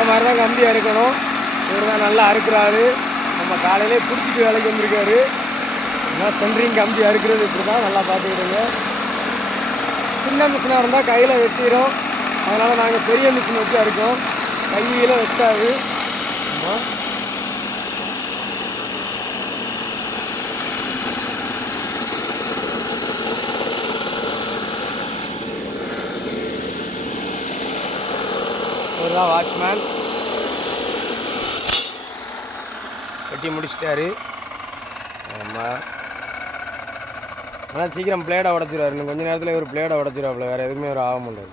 இந்த மாதிரி தான் கம்பி அறுக்கணும். இவர் தான் நல்லா அறுக்கிறாரு. நம்ம காலையிலே பிடிச்சிட்டு வேலைக்கு வந்திருக்காரு. ஆனால் சென்ட்ரிங் கம்பி அறுக்கிறது இப்படி தான், நல்லா பார்த்துக்கிடுங்க. சின்ன மிஷினாக இருந்தால் கையில் வெட்டிடும். அதனால் நாங்கள் பெரிய மிஷின் வச்சு அறுக்கோம். கையில் வெட்டாது. இவர்தான் வாட்ச்மேன். வெட்டி முடிச்சிட்டாரு. ஆமாம், ஆனால் சீக்கிரம் பிளேடை உடச்சிடுவார். இன்னும் கொஞ்சம் நேரத்தில் இவர் பிளேடை உடச்சிடுவாப்புல. வேறு எதுவுமே ஒரு ஆக மாட்டார்.